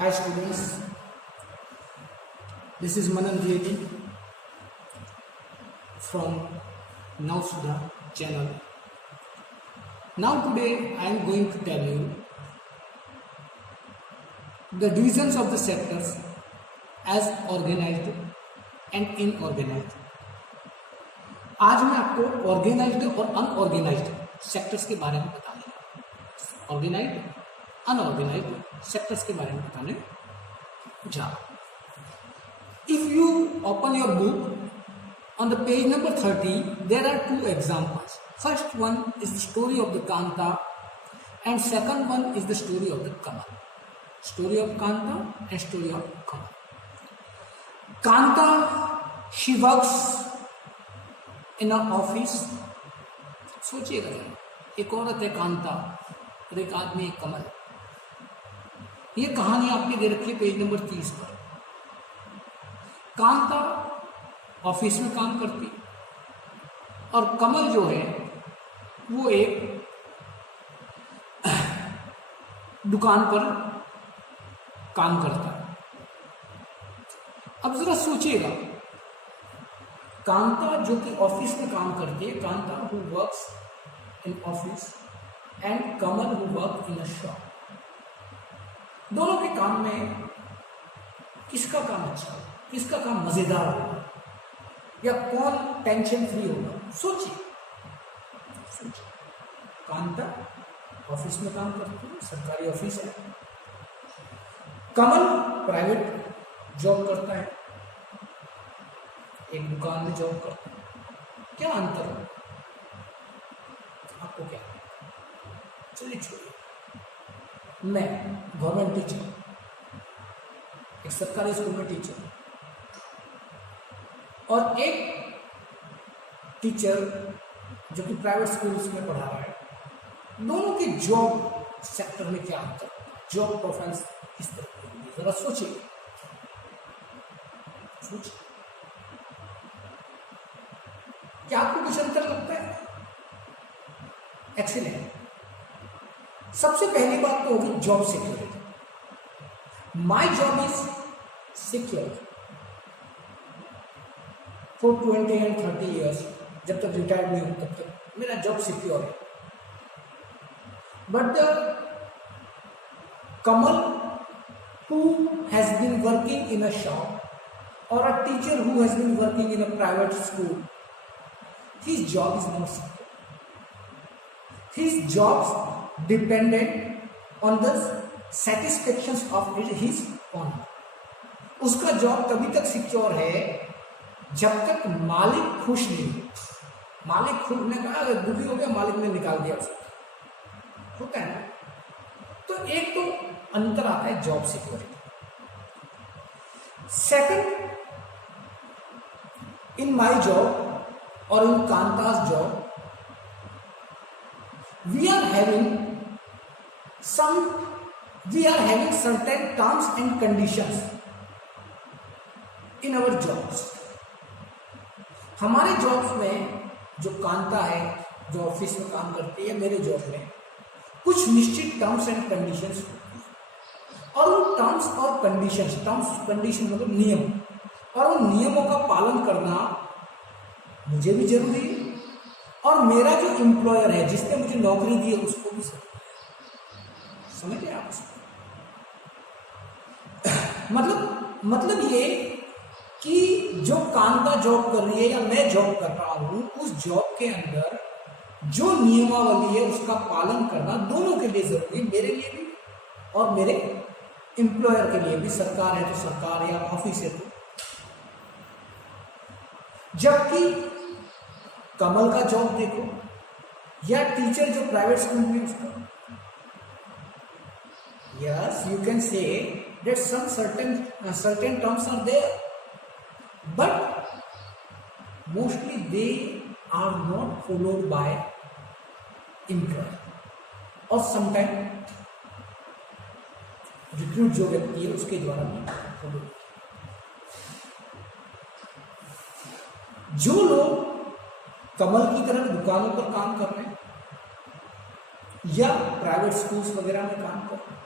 Hi students, this is Manan Dwivedi from Now Sudha channel. Now today I am going to tell you the divisions of the sectors as organized and inorganized. आज मैं आपको organised और unorganised sectors के बारे में बताऊंगा। Organised unorganised sectors के बारे में बताने जा रहा हूं। If you open your book on the page number 30, there are two examples. First one is the story of the Kanta and second one is the story of the Kamal. Story of Kanta and story of Kamal. Kanta, she works in an office. सोचिएगा जरा, एक औरत है कांता और एक आदमी है कमल। ये कहानी आपकी दे रखी है पेज नंबर 30 पर। कांता ऑफिस में काम करती और कमल जो है वो एक दुकान पर काम करता है। अब जरा सोचिएगा, कांता जो कि ऑफिस में काम करती है, Kanta who works in office and Kamal who work in a shop, दोनों के काम में किसका काम अच्छा होगा, किसका काम मजेदार होगा या कौन टेंशन फ्री होगा? सोचिए। कांता ऑफिस में काम करती है, सरकारी ऑफिस है। कमल प्राइवेट जॉब करता है, एक दुकान में जॉब करता है। क्या अंतर है आपको? क्या चलिए छोड़िए। मैं गवर्नमेंट टीचर, एक सरकारी स्कूल में टीचर और एक टीचर जो कि प्राइवेट स्कूल्स में पढ़ा रहा है। दोनों के जॉब सेक्टर में क्या अंतर है, जॉब प्रोफाइल्स किस तरह की होंगी? जरा सोचिए। क्या आपको कुछ अंतर लगता है? एक्सीलेंट। सबसे पहली बात तो होगी job security. My job is secure for 20 and 30 years. जब तक रिटायर्ड नहीं हूं तब तक मेरा जॉब सिक्योर है। But the Kamal who has been working in a shop or a teacher who has been working in a private school, his job is not secure. His jobs dependent on the satisfactions of his owner. उसका job तभी तक secure है जब तक मालिक खुश नहीं हो। मालिक खुद ने कहा, अगर दुखी हो गया मालिक ने निकाल दिया उसको, होता है ना। तो एक तो अंतर आता है job security. Second, in my job or in Kanta's job, we are having certain terms and conditions in our jobs. हमारे जॉब्स में जो कांता है, जो ऑफिस में काम करती है, मेरे जॉब में कुछ निश्चित टर्म्स एंड कंडीशंस होती है और उन टर्म्स और कंडीशन मतलब नियम, और उन नियमों का पालन करना मुझे भी जरूरी है और मेरा जो एम्प्लॉयर है जिसने मुझे नौकरी दी है उसको भी जरूरी है। समझ गए आप इसको? मतलब ये कि जो कांता जॉब कर रही है या मैं जॉब कर रहा हूं, उस जॉब के अंदर जो नियमावली है उसका पालन करना दोनों के लिए जरूरी है, मेरे लिए भी और मेरे एम्प्लॉयर के लिए भी। सरकार है तो सरकार या ऑफिस है तो। जबकि कमल का जॉब देखो या टीचर जो प्राइवेट स्कूल में उसका, yes you can say that some certain terms are there but mostly they are not followed by employer और समटाइम रिक्रूट जो व्यक्ति है उसके द्वारा भी फॉलो। जो लोग कमल की तरह दुकानों पर काम कर रहे हैं या प्राइवेट स्कूल्स वगैरह में काम कर रहे हैं,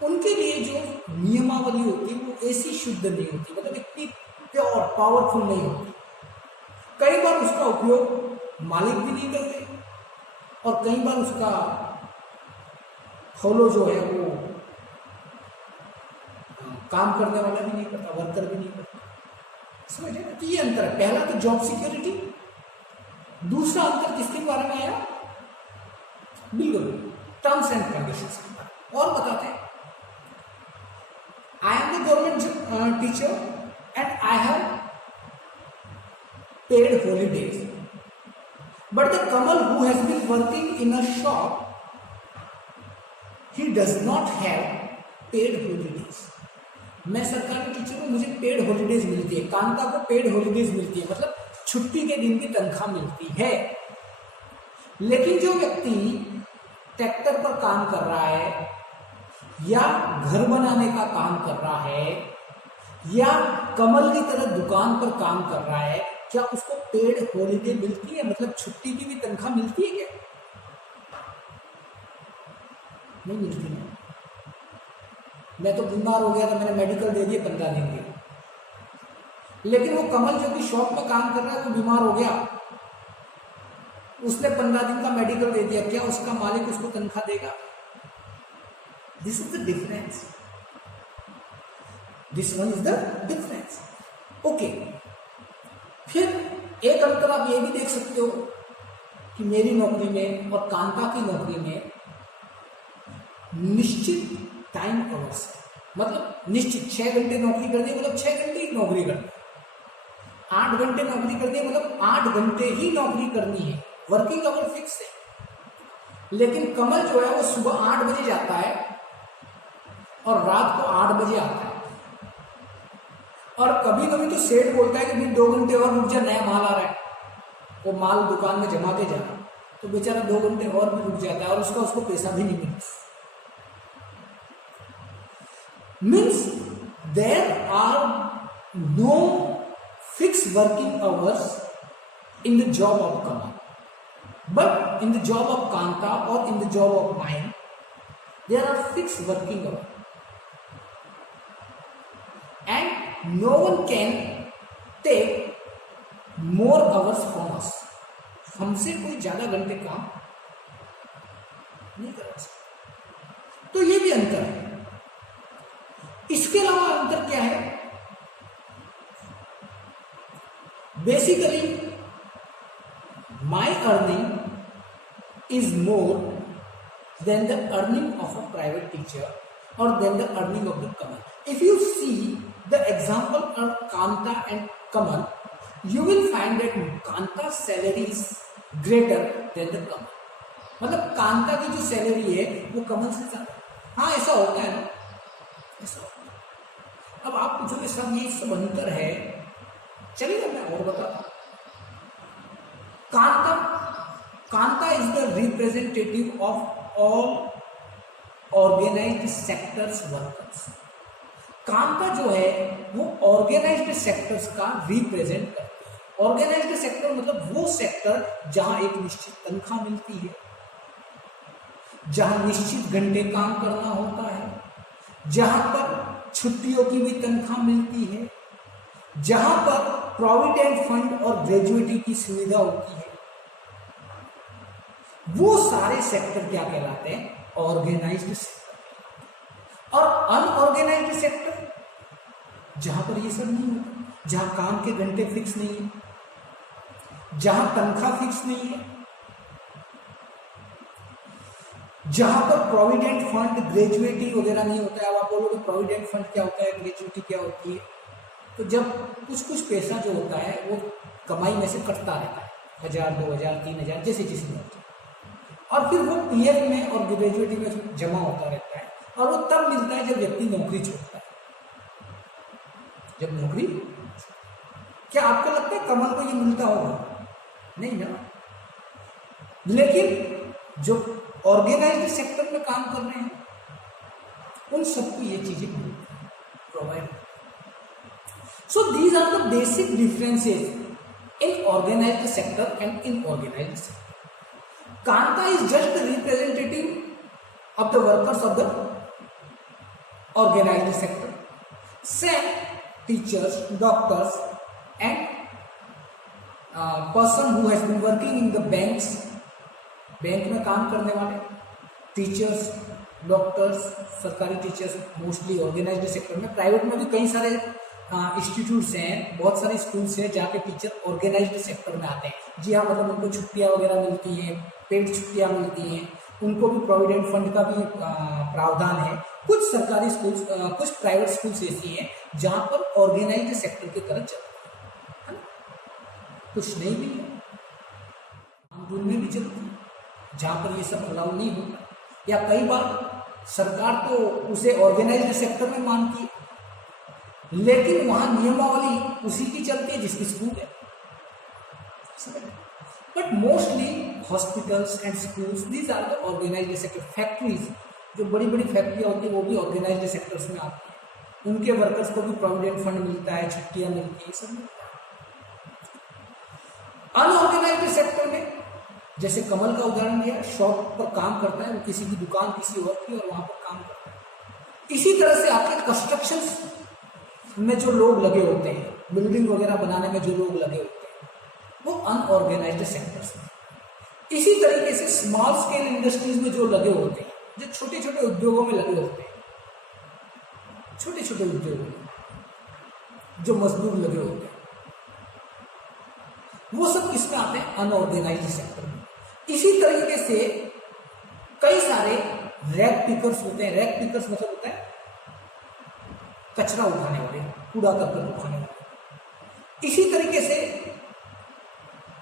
उनके लिए जो नियमावली होती है वो ऐसी शुद्ध नहीं होती, मतलब इतनी प्योर पावरफुल नहीं होती। कई बार उसका उपयोग मालिक भी नहीं करते और कई बार उसका फॉलो जो है वो काम करने वाला भी नहीं करता, वर्कर भी नहीं करता। समझे ना? तो ये अंतर है। पहला तो जॉब सिक्योरिटी, दूसरा अंतर किसके बारे में आया? बिल्कुल टर्म्स एंड कंडीशंस के बारे में। और बताते हैं, I am the government teacher and I have paid holidays, but the Kamal who has been working in a shop he does not have paid holidays। मैं सरकारी टीचर हूं, मुझे पेड हॉलीडेज मिलती है, कांता को पेड हॉलीडेज मिलती है, मतलब छुट्टी के दिन की तनख्वाह मिलती है। लेकिन जो व्यक्ति ट्रैक्टर पर काम कर रहा है या घर बनाने का काम कर रहा है या कमल की तरह दुकान पर काम कर रहा है, क्या उसको पेड हॉलीडे मिलती है, मतलब छुट्टी की भी तनख्वाह मिलती है क्या? नहीं मिलती है। मैं तो बीमार हो गया था, मैंने मेडिकल दे दिया 15 दिन के, लेकिन वो कमल जो कि शॉप में काम कर रहा है वो बीमार हो गया, उसने 15 दिन का मेडिकल दे दिया, क्या उसका मालिक उसको तनख्वाह देगा? This is the difference, this one is the difference. Okay, फिर एक अंतर आप ये भी देख सकते हो कि मेरी नौकरी में और कांता की नौकरी में निश्चित टाइम अवर्स, मतलब निश्चित 6 घंटे नौकरी करनी, मतलब 6 घंटे ही नौकरी करनी, 8 घंटे नौकरी करनी है, मतलब 8 घंटे ही नौकरी करनी है, वर्किंग आवर फिक्स है। लेकिन कमल जो है वो सुबह 8 बजे जाता है और रात को 8 बजे आता है, और कभी कभी तो सेठ बोलता है कि भाई 2 घंटे और रुक जा, नया माल आ रहा है, वो माल दुकान में जमाते जाना, तो बेचारा 2 घंटे और भी रुक जाता है और उसको पैसा भी नहीं मिलता। Means there are no fixed working hours in the job of Kamal, but in the job of Kanta or in the job of mine, there are fixed working hours, and no one can take more hours from us। हमसे कोई ज्यादा घंटे काम नहीं कर सकता। तो ये भी अंतर है। इसके अलावा अंतर क्या है? Basically my earning is more than the earning of a private teacher और then the earning of the Kamal. If you see the example of Kanta and Kamal, you will find that Kanta salary is greater than the Kamal, मतलब कांता की जो salary है वो कमल से ज्यादा। हाँ, ऐसा होता है ना, ऐसा। अब आप पूछोगे सर ये सब अंतर है, चलिए मैं और बताता। Kanta is the representative of all organised sectors workers. Kanta जो है वो ऑर्गेनाइज्ड सेक्टर्स का रिप्रेजेंट करती है। ऑर्गेनाइज्ड सेक्टर मतलब वो सेक्टर जहां एक निश्चित तनख्वाह मिलती है, जहां निश्चित घंटे काम करना होता है, जहां पर छुट्टियों की भी तनख्वाह मिलती है, जहां पर प्रोविडेंट फंड और ग्रेजुएटी की सुविधा होती है, वो सारे सेक्टर क्या कहलाते हैं? Organised sector. और अनऑर्गेनाइज्ड सेक्टर जहां पर ये सब नहीं होता, जहां काम के घंटे फिक्स नहीं है, जहां तनख्वाह फिक्स नहीं है, जहां पर प्रोविडेंट फंड ग्रेजुएटी वगैरह नहीं होता है। अब आप बोलोगे प्रोविडेंट फंड क्या होता है, ग्रेजुएटी क्या होती है? तो जब कुछ पैसा जो होता है वो कमाई में से कटता रहता है, 1000, 2000, 3000 जैसे जिसमें होता है, और फिर वो पीएफ में और ग्रेजुएटी में जमा होता रहता है, और वो तब मिलता है जब व्यक्ति नौकरी छोड़ता है। जब नौकरी, क्या आपको लगता है कमल को ये मिलता होगा? नहीं ना। लेकिन जो ऑर्गेनाइज्ड सेक्टर में काम कर रहे हैं उन सबको ये चीजें provide. So these are the basic differences in organised sector and in organised sector. Kanta is just the representative of the workers of the organized sector. Same teachers, doctors, and person who has been working in the banks, bank में काम करने वाले teachers, doctors, सरकारी teachers mostly organised sector में। Private में भी कई सारे इंस्टीट्यूट्स हैं, बहुत सारे स्कूल्स हैं जहाँ पे टीचर ऑर्गेनाइज्ड सेक्टर में आते हैं। जी हाँ, मतलब उनको छुट्टियाँ वगैरह मिलती हैं, पेड छुट्टियाँ मिलती हैं, उनको भी प्रोविडेंट फंड का भी प्रावधान है। कुछ सरकारी स्कूल्स, कुछ प्राइवेट स्कूल्स ऐसी हैं जहाँ पर ऑर्गेनाइज्ड सेक्टर की तरह चलती है ना, कुछ नहीं भी है, आंदोलन में भी चलती है जहाँ पर ये सब अलाउ नहीं होता, या कई बार सरकार तो उसे ऑर्गेनाइज्ड सेक्टर में मानती है लेकिन वहां नियमावली उसी की चलती है जिसकी स्कूल है। But mostly hospitals and schools these are the organised sector. Factories, जो बड़ी बड़ी फैक्ट्रियाँ होती है वो भी ऑर्गेनाइज्ड सेक्टर्स में आती है, उनके वर्कर्स को भी प्रोविडेंट फंड मिलता है, छुट्टियां मिलती है, सब मिलता है। अनऑर्गेनाइज्ड सेक्टर में जैसे कमल का उदाहरण दिया, शॉप पर काम करता है, वो किसी की दुकान किसी और की, और वहां पर काम करता है। इसी तरह से आपके कंस्ट्रक्शन में जो लोग लगे होते हैं, बिल्डिंग वगैरह बनाने में जो लोग लगे होते हैं, वो अनऑर्गेनाइज्ड सेक्टर्स में। इसी तरीके से स्मॉल स्केल इंडस्ट्रीज में जो लगे होते हैं, जो छोटे छोटे उद्योगों में लगे होते हैं, छोटे छोटे उद्योगों में जो मजदूर लगे होते हैं, वो सब किसमें आते हैं? अनऑर्गेनाइज्ड सेक्टर में। इसी तरीके से कई सारे रैक पिकर्स होते हैं। रैक पिकर्स मतलब होता है कचरा उठाने वाले, कूड़ा करकट उठाने वाले। इसी तरीके से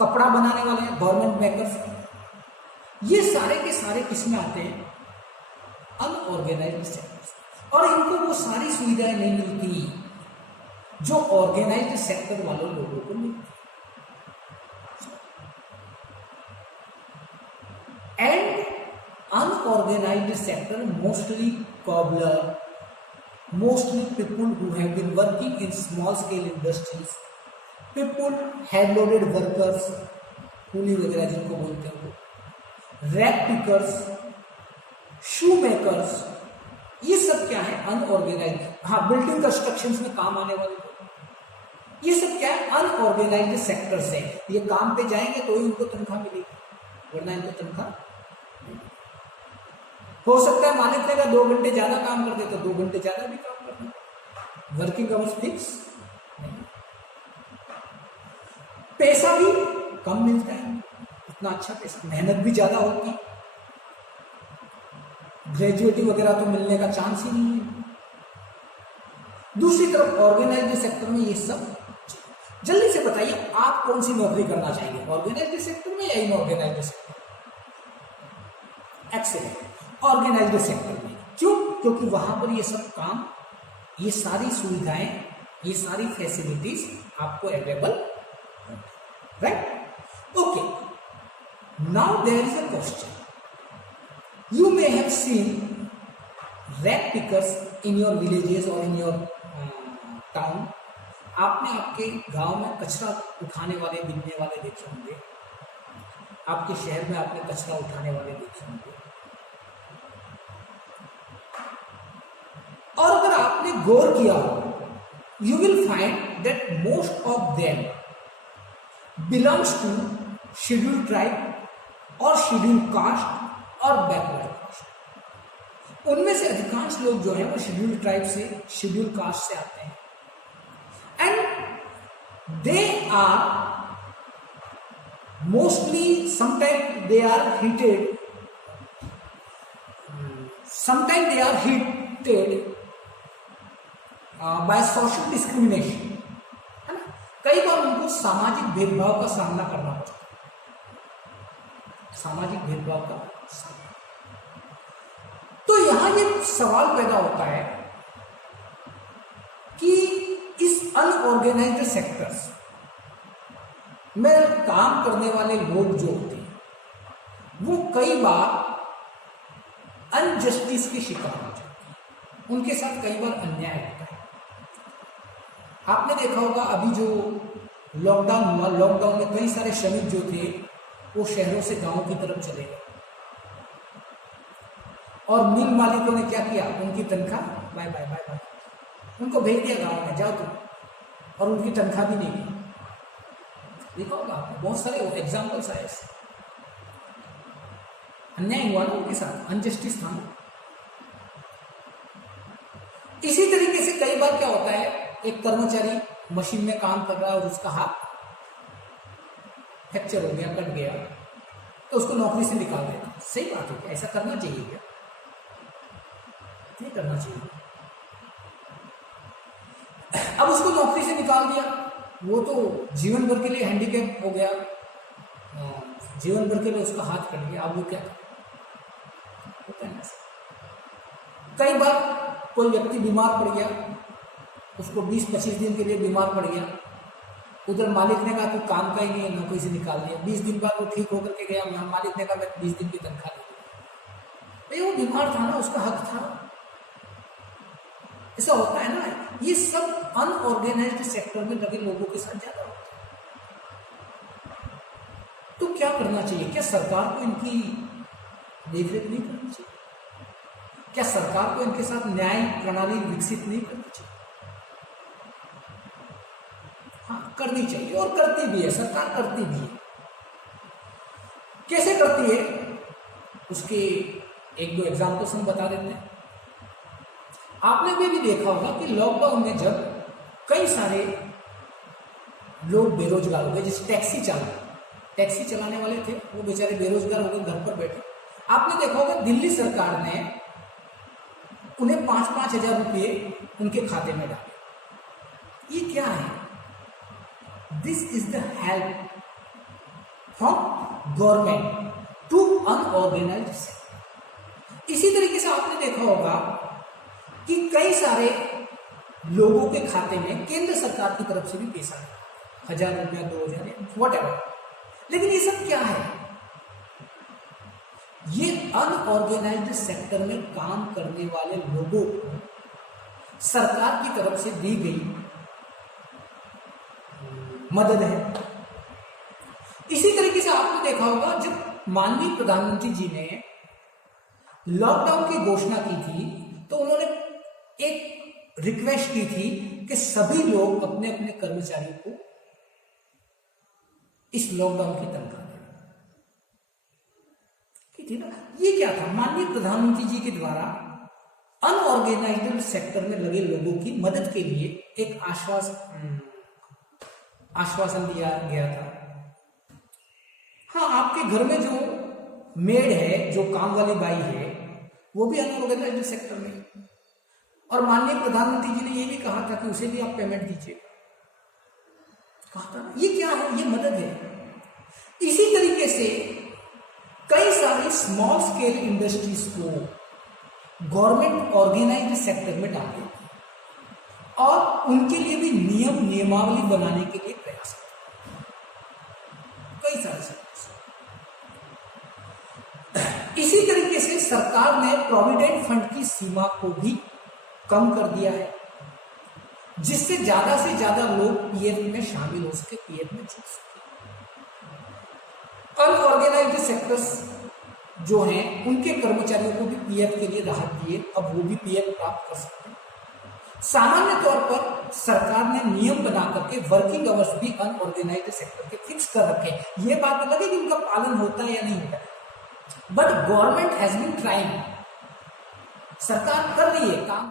कपड़ा बनाने वाले, गारमेंट मेकर्स, ये सारे के सारे किसमें आते हैं? Unorganised sector. और इनको वो सारी सुविधाएं नहीं मिलती जो ऑर्गेनाइज्ड सेक्टर वालों लोगों को मिलती। And unorganized sector, mostly cobbler, mostly people who have been working in small scale industries, people head loaded workers, coolie वगैरह जिनको बोलते हैं वो, रैक पिकर्स, शू मेकर्स, ये सब क्या है? अनऑर्गेनाइज्ड। हाँ, बिल्डिंग कंस्ट्रक्शंस में काम आने वाले लोग, ये सब क्या है? अनऑर्गेनाइज्ड सेक्टर से। ये काम पे जाएंगे तो ही उनको तनख्वाह मिलेगी, वरना इनको तनख्वाह हो सकता है मालिक ने 2 घंटे ज्यादा काम कर दे तो 2 घंटे ज्यादा भी काम कर दे, वर्किंग आवर्स फिक्स नहीं। पैसा भी कम मिलता है, उतना अच्छा पैसा, मेहनत भी ज्यादा होती है, ग्रेजुएटी वगैरह तो मिलने का चांस ही नहीं है। दूसरी तरफ ऑर्गेनाइज्ड सेक्टर में ये सब। जल्दी से बताइए आप कौन सी नौकरी करना चाहेंगे, ऑर्गेनाइज्ड सेक्टर में या इनऑर्गेनाइज्ड सेक्टर? एक्सीलेंट, ऑर्गेनाइज्ड सेक्टर में। क्यों? क्योंकि वहां पर ये सब काम, ये सारी सुविधाएं, ये सारी फैसिलिटीज आपको available, right? Okay, now there is a question. You may have seen rag pickers in your villages और इन योर टाउन। आपने आपके गांव में कचरा उठाने वाले, बिनने वाले देखे होंगे, आपके शहर में आपने कचरा उठाने वाले देखे होंगे। और अगर आपने गौर किया हो, you will find that most of them belongs to scheduled tribe और शेड्यूल्ड कास्ट और बैकवर्ड कास्ट। उनमें से अधिकांश लोग जो है वो शेड्यूल्ड ट्राइब से, शेड्यूल्ड कास्ट से आते हैं। And they are mostly, sometimes they are heated, sometimes they are heated by social discrimination, है ना? कई बार उनको सामाजिक भेदभाव का सामना करना पड़ता है, सामाजिक भेदभाव का सामना। तो यहां ये सवाल पैदा होता है कि इस अनऑर्गेनाइज्ड सेक्टर्स में काम करने वाले लोग जो होते हैं वो कई बार अनजस्टिस के शिकार हो जाते हैं, उनके साथ कई बार अन्याय होता है। आपने देखा होगा अभी जो लॉकडाउन हुआ, लॉकडाउन में कई सारे श्रमिक जो थे वो शहरों से गांवों की तरफ चले गए और मिल मालिकों ने क्या किया, उनकी तनख्वाह बाय बाय बाय बाय, उनको भेज दिया गांव में, जाओ तुम, और उनकी तनख्वाह भी नहीं दी। देखा होगा आपने, बहुत सारे एग्जाम्पल्स आए ऐसे। अन्याय हुआ ना उनके साथ, अनजस्टिस था ना। इसी तरीके से कई बार क्या होता है, एक कर्मचारी मशीन में काम कर रहा है और उसका हाथ फ्रैक्चर हो गया, कट गया, तो उसको नौकरी से निकाल देता। सही बात है क्या? ऐसा करना चाहिए क्या? नहीं करना चाहिए। अब उसको नौकरी से निकाल दिया, वो तो जीवन भर के लिए हैंडीकैप हो गया, जीवन भर के लिए उसका हाथ कट गया। अब वो क्या करे? कई बार कोई व्यक्ति बीमार पड़ गया, उसको 20-25 दिन के लिए बीमार पड़ गया, उधर मालिक ने कहा तू काम का ही नहीं है, नौकरी से निकाल दिया। 20 दिन बाद वो ठीक होकर के गया, मालिक ने कहा मैं 20 दिन की तनख्वाह दे दूंगा। वो बीमार था ना, उसका हक था। ऐसा होता है ना, ये सब अनऑर्गेनाइज्ड सेक्टर में लगे लोगों के साथ ज्यादा होता है। तो क्या करना चाहिए? क्या सरकार को इनकी देखरेख नहीं करनी चाहिए? क्या सरकार को इनके साथ न्याय प्रणाली विकसित नहीं करनी चाहिए? हाँ, करनी चाहिए, और करती भी है सरकार, करती भी है। कैसे करती है, उसके 1-2 एग्जाम्पल्स हम बता देते हैं। आपने भी देखा होगा कि लॉकडाउन में जब कई सारे लोग बेरोजगार हो गए, जैसे टैक्सी चलाने वाले थे, वो बेचारे बेरोजगार हो गए, घर पर बैठे। आपने देखा होगा दिल्ली सरकार ने उन्हें 5-5 हजार रुपये उनके खाते में डाले। ये क्या है? This is the help from government to unorganised sector. इसी तरीके से आपने देखा होगा कि कई सारे लोगों के खाते में केंद्र सरकार की तरफ से भी पैसा है, 1000 रुपया, 2000, वट एवर। लेकिन ये सब क्या है? ये अनऑर्गेनाइज्ड सेक्टर में काम करने वाले लोगों को सरकार की तरफ से दी गई मदद है। इसी तरीके से आपने देखा होगा जब माननीय प्रधानमंत्री जी ने लॉकडाउन की घोषणा की थी, तो उन्होंने एक रिक्वेस्ट की थी कि सभी लोग अपने अपने कर्मचारियों को इस लॉकडाउन की तनख्वाह दें, की थी ना। ये क्या था? माननीय प्रधानमंत्री जी के द्वारा अनऑर्गेनाइज्ड सेक्टर में लगे लोगों की मदद के लिए एक आश्वासन दिया गया था। हाँ, आपके घर में जो मेड है, जो काम वाली बाई है, वो भी अनऑर्गेनाइज्ड सेक्टर में, और माननीय प्रधानमंत्री जी ने ये भी कहा था कि उसे भी आप पेमेंट दीजिए, कहा था ना। ये क्या है? ये मदद है। इसी तरीके से कई सारी स्मॉल स्केल इंडस्ट्रीज को गवर्नमेंट ऑर्गेनाइज्ड सेक्टर में डाल देती है और उनके लिए भी नियमावली बनाने के लिए प्रयास करती है, कई सारे सेक्टर्स। इसी तरीके से सरकार ने प्रोविडेंट फंड की सीमा को भी कम कर दिया है, जिससे ज्यादा से ज्यादा लोग पीएफ में शामिल हो सके, पीएफ में जुड़ सके। अनऑर्गेनाइज्ड सेक्टर्स जो हैं, उनके कर्मचारियों को भी पीएफ के लिए राहत दिए, अब वो भी पीएफ प्राप्त कर सकते हैं। सामान्य तौर पर सरकार ने नियम बना करके वर्किंग आवर्स भी अनऑर्गेनाइज्ड सेक्टर के फिक्स कर रखे। ये बात अलग है कि उनका पालन होता है या नहीं होता है, but government has been trying, सरकार कर रही है काम।